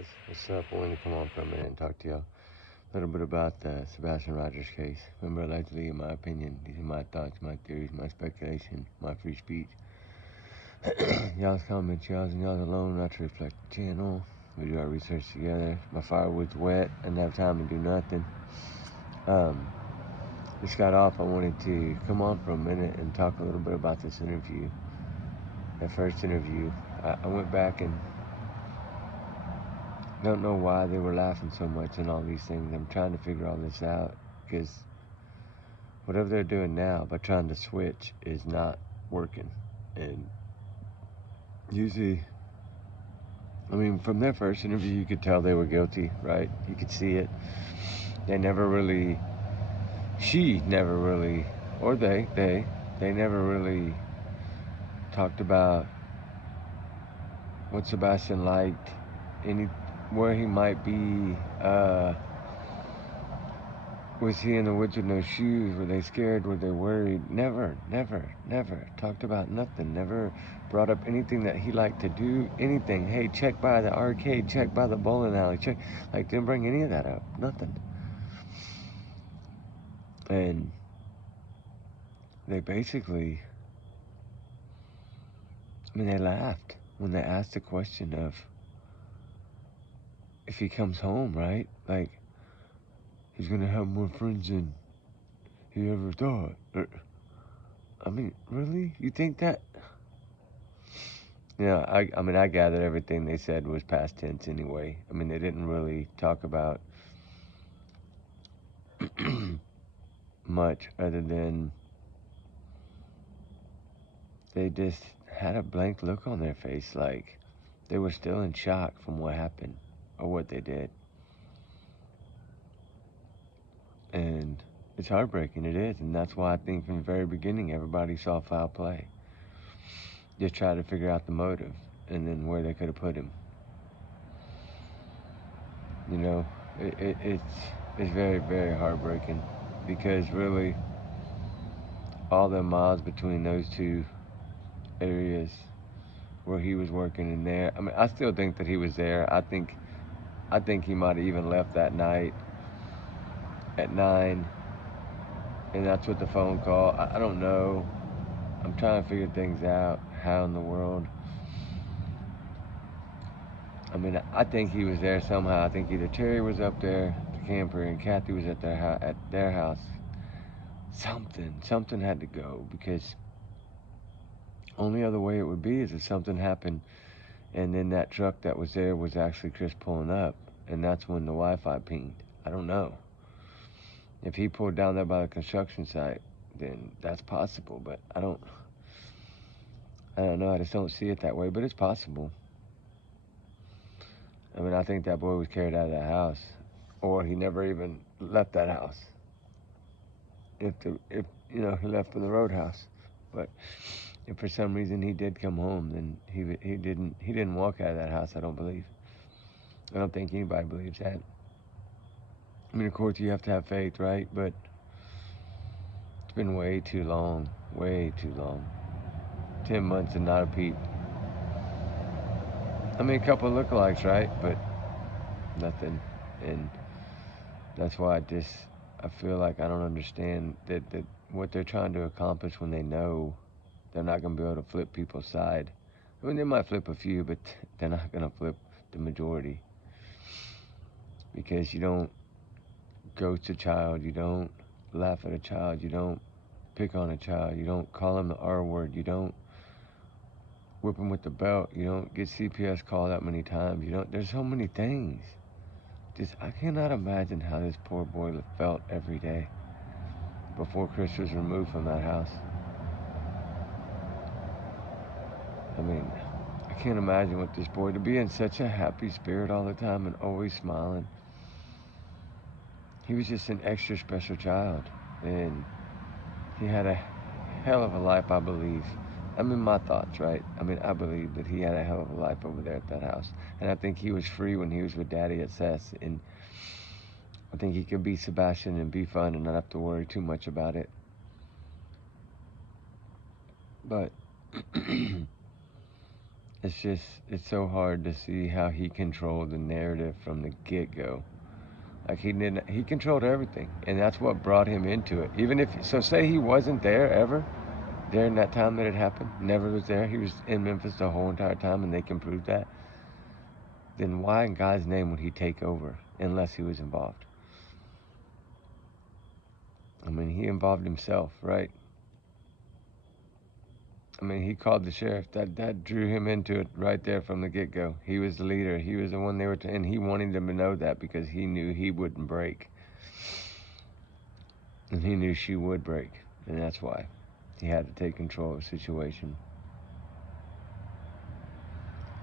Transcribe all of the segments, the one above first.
guys, what's up? I wanted to come on for a minute and talk to y'all a little bit about the Sebastin Rogers case. Remember, allegedly, in my opinion, these are my thoughts, my theories, my speculation, my free speech. Y'all's comments, y'all's and y'all's alone, not to reflect the channel. We do our research together. My firewood's wet. I didn't have time to do nothing. Just got off. I wanted to come on for a minute and talk a little bit about this interview. That first interview. I went back and don't know why they were laughing so much and all these things. I'm trying to figure all this out because whatever they're doing now by trying to switch is not working. And usually, I mean, from their first interview, you could tell they were guilty, right? You could see it. They never really, she never really, or they never really talked about what Sebastin liked, where he might be. Was he in the woods with no shoes? Were they scared? Were they worried? Never talked about nothing. Never brought up anything that he liked to do. Anything. Hey, check by the arcade. Check by the bowling alley. Check. Like, didn't bring any of that up. Nothing. And they basically, I mean, they laughed when they asked the question of if he comes home, right? Like, he's gonna have more friends than he ever thought. I mean, really? You think that? Yeah, I mean, I gathered everything they said was past tense anyway. I mean, they didn't really talk about much other than they just had a blank look on their face, like they were still in shock from what happened or what they did. And it's heartbreaking, it is, and that's why I think from the very beginning everybody saw foul play. Just try to figure out the motive and then where they could have put him. You know, it's very, very heartbreaking because really all the miles between those two areas where he was working in there. I mean, I still think that he was there. I think he might have even left that night at 9, and that's what the phone call. I don't know. I'm trying to figure things out. How in the world? I mean, I think he was there somehow. I think either Terry was up there, the camper, and Kathy was at their house. Something had to go because only other way it would be is if something happened and then that truck that was there was actually Chris pulling up, and that's when the Wi-Fi pinged. I don't know. If he pulled down there by the construction site, then that's possible, but I don't know. I just don't see it that way, but it's possible. I mean, I think that boy was carried out of that house, or he never even left that house. If he left for the roadhouse, but if for some reason he did come home, then he didn't walk out of that house. I don't believe. I don't think anybody believes that. I mean, of course, you have to have faith, right? But it's been way too long. 10 months and not a peep. I mean, a couple of lookalikes, right? But nothing. And that's why I feel like I don't understand that what they're trying to accomplish when they know they're not going to be able to flip people's side. I mean, they might flip a few, but they're not going to flip the majority. Because you don't ghost a child, you don't laugh at a child, you don't pick on a child, you don't call them the R word, you don't whip them with the belt, you don't get CPS called that many times, there's so many things. I cannot imagine how this poor boy felt every day before Chris was removed from that house. I mean, I can't imagine what this boy, to be in such a happy spirit all the time and always smiling. He was just an extra special child, and he had a hell of a life, I believe. I mean, my thoughts, right? I mean, I believe that he had a hell of a life over there at that house. And I think he was free when he was with Daddy at Sess. And I think he could be Sebastin and be fun and not have to worry too much about it. But it's so hard to see how he controlled the narrative from the get-go. Like he controlled everything, and that's what brought him into it. Even if, so say he wasn't there ever during that time that it happened, never was there, he was in Memphis the whole entire time, and they can prove that, then why in God's name would he take over unless he was involved? I mean, he involved himself, right? I mean, he called the sheriff. That drew him into it right there from the get-go. He was the leader. He was the one they were, and he wanted them to know that because he knew he wouldn't break, and he knew she would break, and that's why he had to take control of the situation.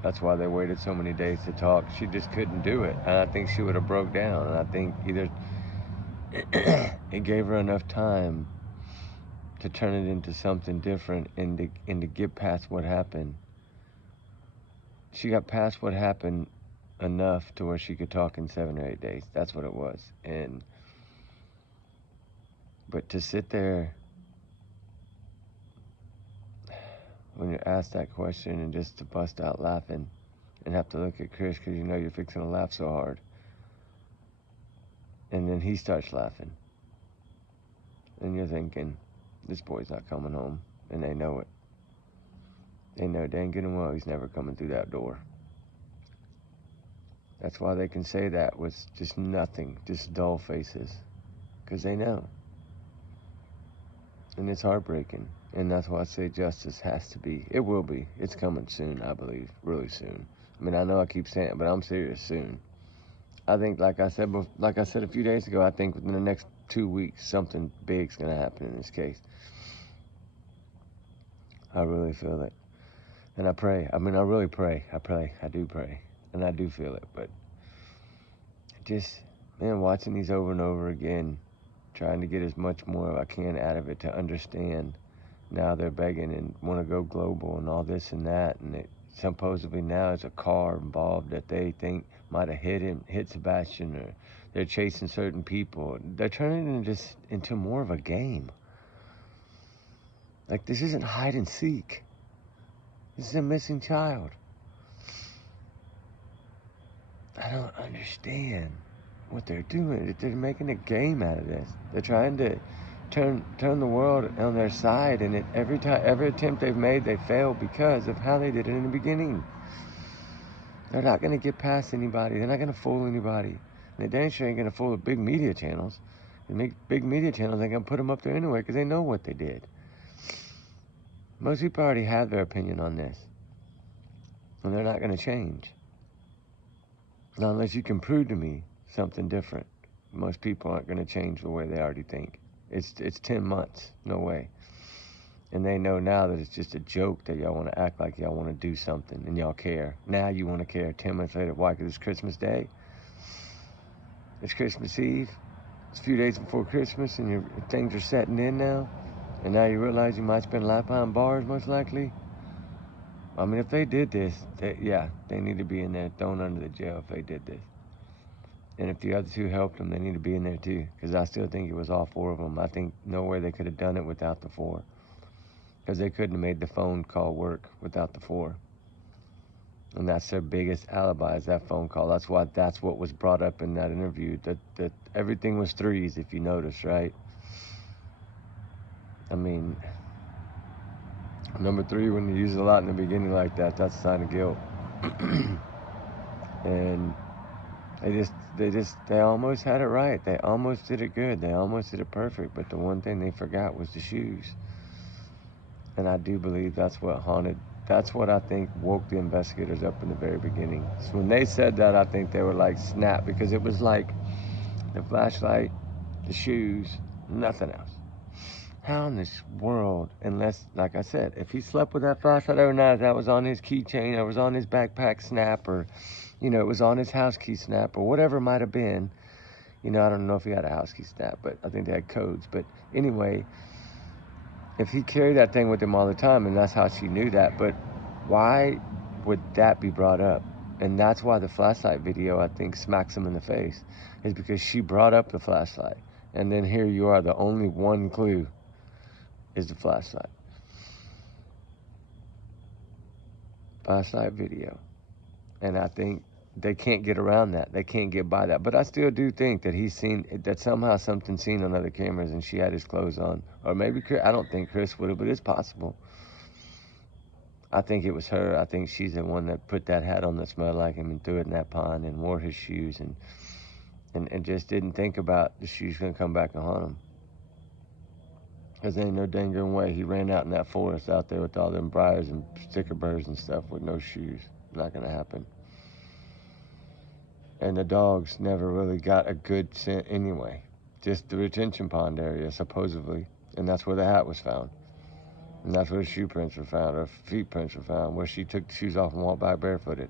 That's why they waited so many days to talk. She just couldn't do it, and I think she would have broke down. And I think either it gave her enough time to turn it into something different and to get past what happened. She got past what happened enough to where she could talk in 7 or 8 days. That's what it was. But to sit there when you're asked that question and just to bust out laughing and have to look at Chris because you know you're fixing to laugh so hard, and then he starts laughing, and you're thinking, this boy's not coming home, and they know it. They know dang good and well he's never coming through that door. That's why they can say that with just nothing, just dull faces, because they know. And it's heartbreaking, and that's why I say justice has to be. It will be. It's coming soon, I believe, really soon. I mean, I know I keep saying it, but I'm serious, soon. I think, like I said a few days ago, I think within the next 2 weeks, something big's going to happen in this case. I really feel it. And I pray. I mean, I really pray. I do pray. And I do feel it. But just, man, watching these over and over again, trying to get as much more as I can out of it to understand. Now they're begging and want to go global and all this and that. And it supposedly now is a car involved that they think might have hit Sebastin, or they're chasing certain people. They're turning it into more of a game. Like, this isn't hide and seek. This is a missing child. I don't understand what they're doing. They're making a game out of this. They're trying to turn the world on their side, and every attempt they've made, they fail because of how they did it in the beginning. They're not going to get past anybody. They're not going to fool anybody. And they damn sure ain't going to fool the big media channels. The big media channels ain't going to put them up there anyway because they know what they did. Most people already have their opinion on this, and they're not going to change. Now, unless you can prove to me something different, most people aren't going to change the way they already think. It's 10 months, no way. And they know now that it's just a joke that y'all want to act like y'all want to do something and y'all care. Now you want to care 10 months later. Why? Because it's Christmas Day. It's Christmas Eve. It's a few days before Christmas, and things are setting in now. And now you realize you might spend a life behind bars, most likely. I mean, if they did this, they need to be in there thrown under the jail if they did this. And if the other two helped them, they need to be in there too. Because I still think it was all 4 of them. I think no way they could have done it without the 4. Because they couldn't have made the phone call work without the 4. And that's their biggest alibi, is that phone call. That's what was brought up in that interview. That everything was 3s, if you notice, right? I mean, number 3, when you use it a lot in the beginning like that, that's a sign of guilt. And they almost had it right. They almost did it good. They almost did it perfect. But the one thing they forgot was the shoes. And I do believe that's what I think woke the investigators up in the very beginning. So when they said that, I think they were like, snap, because it was like the flashlight, the shoes, nothing else. How in this world, unless, like I said, if he slept with that flashlight every night, that was on his keychain, or was on his backpack snap, or, it was on his house key snap, or whatever it might have been. I don't know if he had a house key snap, but I think they had codes. But anyway, if he carried that thing with him all the time, and that's how she knew that, but why would that be brought up? And that's why the flashlight video, I think, smacks him in the face, is because she brought up the flashlight. And then here you are, the only one clue is the flashlight. flashlight video. And I think they can't get around that. They can't get by that. But I still do think that he's seen, that somehow something's seen on other cameras and she had his clothes on. Or maybe, I don't think Chris would have, but it's possible. I think it was her. I think she's the one that put that hat on that smelled like him and threw it in that pond and wore his shoes and just didn't think about the shoes going to come back and haunt him. Because there ain't no dang good way he ran out in that forest out there with all them briars and sticker burrs and stuff with no shoes. Not going to happen. And the dogs never really got a good scent anyway. Just the retention pond area, supposedly. And that's where the hat was found. And that's where the shoe prints were found, or feet prints were found, where she took the shoes off and walked back barefooted.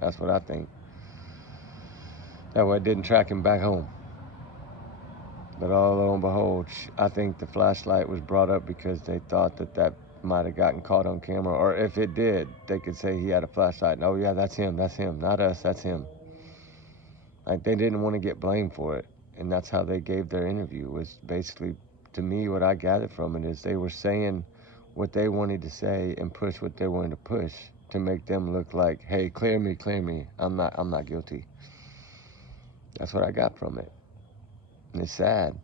That's what I think. That way it didn't track him back home. But all lo and behold, I think the flashlight was brought up because they thought that might have gotten caught on camera. Or if it did, they could say he had a flashlight. And, oh yeah, that's him, not us, that's him. Like, they didn't want to get blamed for it. And that's how they gave their interview, was basically, to me, what I gathered from it is they were saying what they wanted to say and push what they wanted to push to make them look like, hey, clear me, I'm not guilty. That's what I got from it. And it's sad.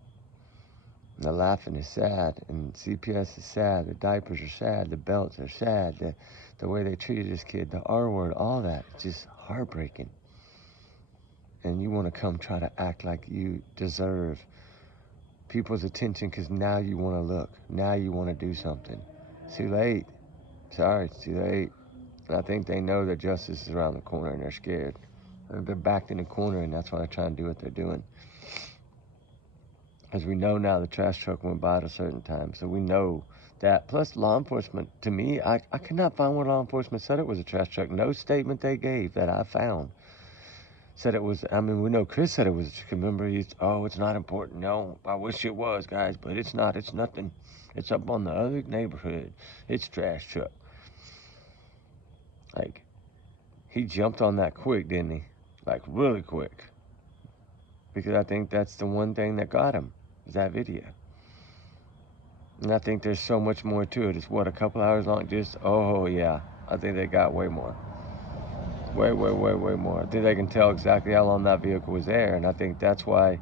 And the laughing is sad, and CPS is sad, the diapers are sad, the belts are sad, the way they treated this kid, the R word, all that, it's just heartbreaking. And you want to come try to act like you deserve people's attention because now you want to look. Now you want to do something. It's too late. Sorry, it's too late. And I think they know that justice is around the corner and they're scared. They're backed in the corner, and that's why they're trying to do what they're doing. As we know now, the trash truck went by at a certain time, so we know that. Plus, law enforcement, to me, I could not find where law enforcement said it was a trash truck. No statement they gave that I found said it was. I mean, we know Chris said it was. Remember, oh, it's not important. No, I wish it was, guys, but it's not. It's nothing. It's up on the other neighborhood. It's trash truck. Like, he jumped on that quick, didn't he? Like, really quick. Because I think that's the one thing that got him, is that video. And I think there's so much more to it. It's, what, a couple hours long? Just, oh, yeah. I think they got way more. Way more. I think they can tell exactly how long that vehicle was there, and I think that's why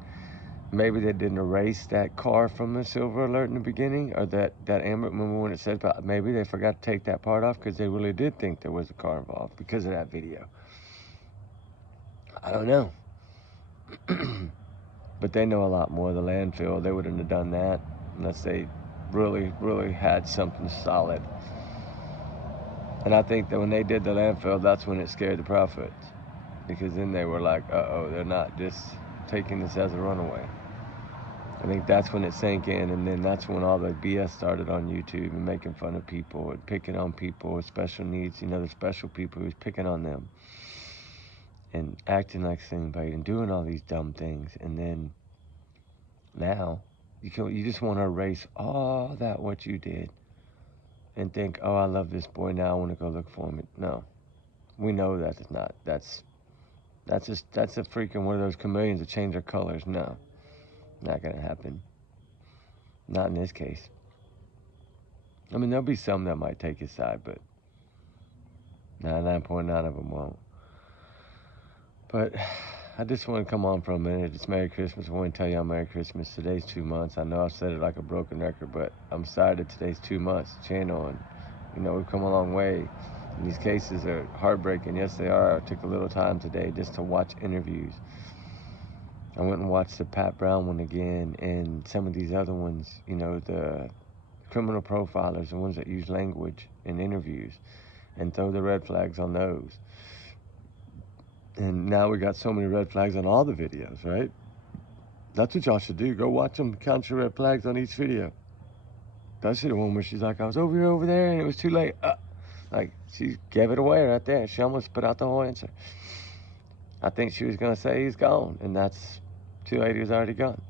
maybe they didn't erase that car from the silver alert in the beginning, or that amber, remember when it said about, maybe they forgot to take that part off because they really did think there was a car involved because of that video. I don't know. But they know a lot more. The landfill, they wouldn't have done that unless they really had something solid. And I think that when they did the landfill, that's when it scared the prophets. Because then they were like, uh-oh, they're not just taking this as a runaway. I think that's when it sank in, and then that's when all the BS started on YouTube and making fun of people and picking on people with special needs, the special people who's picking on them. And acting like anybody and doing all these dumb things. And then now, you just want to erase all that what you did. And think, oh, I love this boy, now I want to go look for him. No, we know that it's not. That's a freaking one of those chameleons that change their colors. No, not gonna happen. Not in this case. I mean, there'll be some that might take his side, but 99.9 of them won't. But I just want to come on for a minute. It's Merry Christmas. I want to tell y'all Merry Christmas. Today's 2 months. I know I've said it like a broken record, but I'm sorry that today's 2 months channel, and we've come a long way. And these cases are heartbreaking. Yes, they are. I took a little time today just to watch interviews. I went and watched the Pat Brown one again, and some of these other ones, the criminal profilers, the ones that use language in interviews, and throw the red flags on those. And now we got so many red flags on all the videos, right? That's what y'all should do. Go watch them, count your red flags on each video. That's the one where she's like, I was over there, and it was too late. Like, she gave it away right there. She almost put out the whole answer. I think she was going to say he's gone, and that's too late. He was already gone.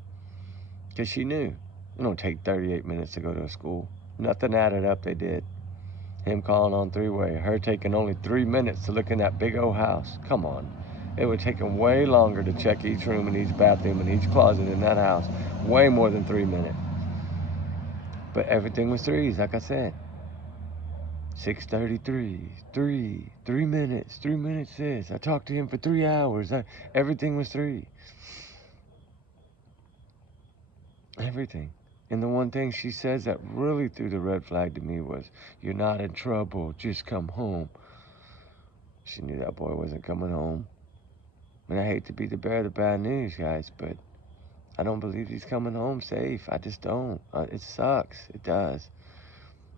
Because she knew. It don't take 38 minutes to go to a school. Nothing added up, they did. Him calling on three-way, her taking only 3 minutes to look in that big old house. Come on. It would take him way longer to check each room and each bathroom and each closet in that house. Way more than 3 minutes. But everything was threes, like I said. 6:33, 3 minutes, 3 minutes this. I talked to him for 3 hours. Everything was 3. Everything. And the one thing she says that really threw the red flag to me was, "You're not in trouble, just come home." She knew that boy wasn't coming home. And I hate to be the bearer of the bad news, guys, but I don't believe he's coming home safe. I just don't. It sucks. It does.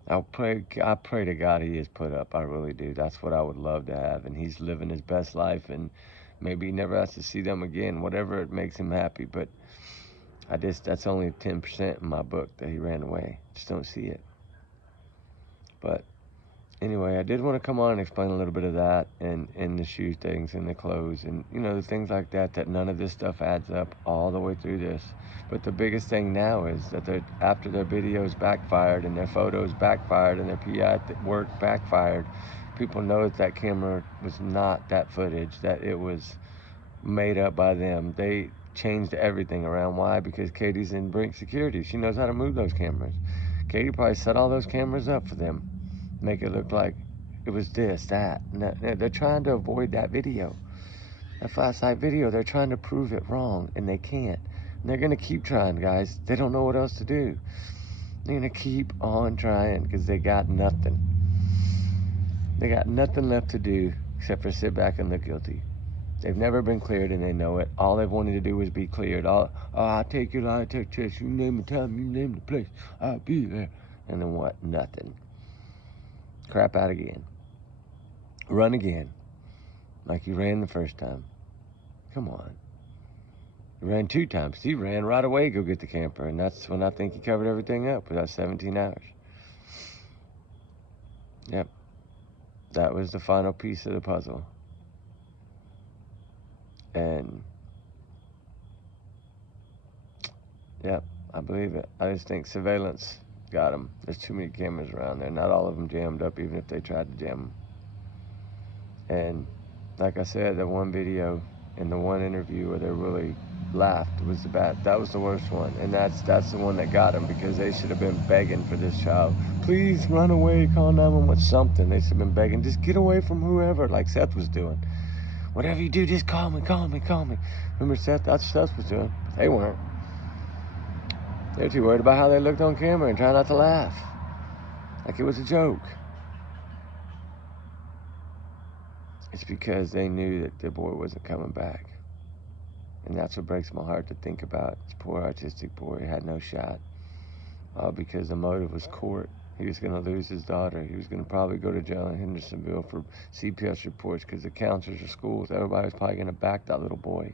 I pray to God he is put up. I really do. That's what I would love to have. And he's living his best life, and maybe he never has to see them again, whatever it makes him happy. But that's only 10% in my book that he ran away. Just don't see it. But anyway, I did want to come on and explain a little bit of that, and the shoe things and the clothes and, the things like that none of this stuff adds up all the way through this. But the biggest thing now is that after their videos backfired and their photos backfired and their PI work backfired, people know that camera was not that footage, that it was made up by them. They changed everything around. Why? Because Katie's in Brink Security. She knows how to move those cameras. Katie probably set all those cameras up for them, make it look like it was this, that. And they're trying to avoid that video, that flashlight video. They're trying to prove it wrong, and they can't. And they're going to keep trying, guys. They don't know what else to do. They're going to keep on trying because they got nothing. They got nothing left to do except for sit back and look guilty. They've never been cleared, and they know it. All they've wanted to do was be cleared. I'll take your lie detector test. You name the time, you name the place, I'll be there. And then what? Nothing. Crap out again. Run again. Like you ran the first time. Come on. He ran 2 times. He ran right away to go get the camper, and that's when I think he covered everything up, without 17 hours. Yep. That was the final piece of the puzzle. And yep, I believe it. I just think surveillance got him. There's too many cameras around there. Not all of them jammed up, even if they tried to jam them. And like I said, that one video and the one interview where they really laughed was that was the worst one. And that's the one that got him, because they should have been begging for this child. Please run away, call 911, something. They should have been begging, just get away from whoever, like Seth was doing. Whatever you do, just call me. Remember Seth? That's what Seth was doing. They weren't. They were too worried about how they looked on camera and trying not to laugh. Like it was a joke. It's because they knew that the boy wasn't coming back. And that's what breaks my heart to think about. This poor autistic boy had no shot. All because the motive was court. He was going to lose his daughter. He was going to probably go to jail in Hendersonville for CPS reports, because the counselors of schools, everybody was probably going to back that little boy.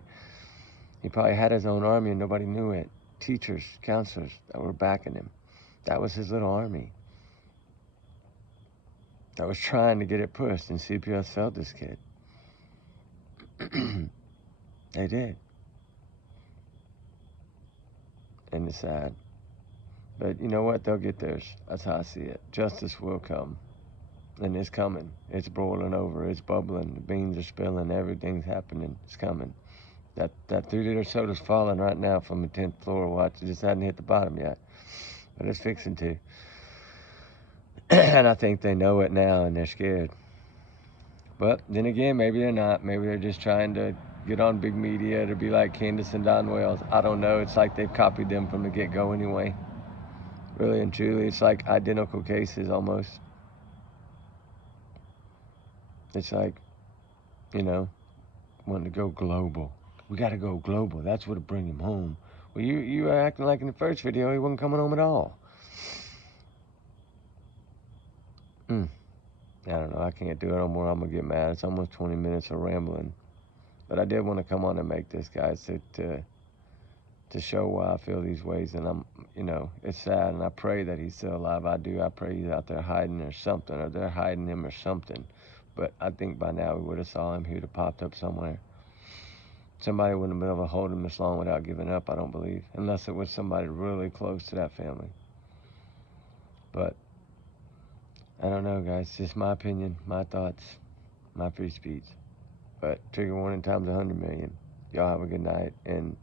He probably had his own army and nobody knew it. Teachers, counselors that were backing him. That was his little army that was trying to get it pushed, and CPS failed this kid. They did. And it's sad. But you know what? They'll get theirs. That's how I see it. Justice will come. And it's coming. It's boiling over. It's bubbling. The beans are spilling. Everything's happening. It's coming. That 3-liter soda's falling right now from the 10th floor. Watch. It just hadn't hit the bottom yet. But it's fixing to. And I think they know it now, and they're scared. But then again, maybe they're not. Maybe they're just trying to get on big media to be like Candace and Don Wales. I don't know. It's like they've copied them from the get-go anyway. Really and truly, it's like identical cases almost. It's like, wanting to go global. We got to go global. That's what'll bring him home. Well, you were acting like in the first video he wasn't coming home at all. I don't know. I can't do it no more. I'm going to get mad. It's almost 20 minutes of rambling. But I did want to come on and make this, guys, to show why I feel these ways. And it's sad, and I pray that he's still alive. I do. I pray he's out there hiding or something, or they're hiding him or something. But I think by now we would have saw him. He would have popped up somewhere. Somebody wouldn't have been able to hold him this long without giving up, I don't believe. Unless it was somebody really close to that family. But I don't know, guys. It's just my opinion, my thoughts, my free speech. But trigger warning times 100 million. Y'all have a good night, and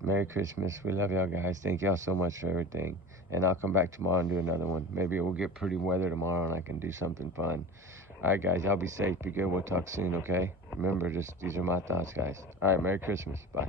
Merry Christmas. We love y'all, guys. Thank y'all so much for everything. and I'll come back tomorrow and do another one. Maybe it will get pretty weather tomorrow and I can do something fun. All right, guys, y'all be safe. Be good. We'll talk soon, okay? Remember, just these are my thoughts, guys. All right, Merry Christmas. Bye.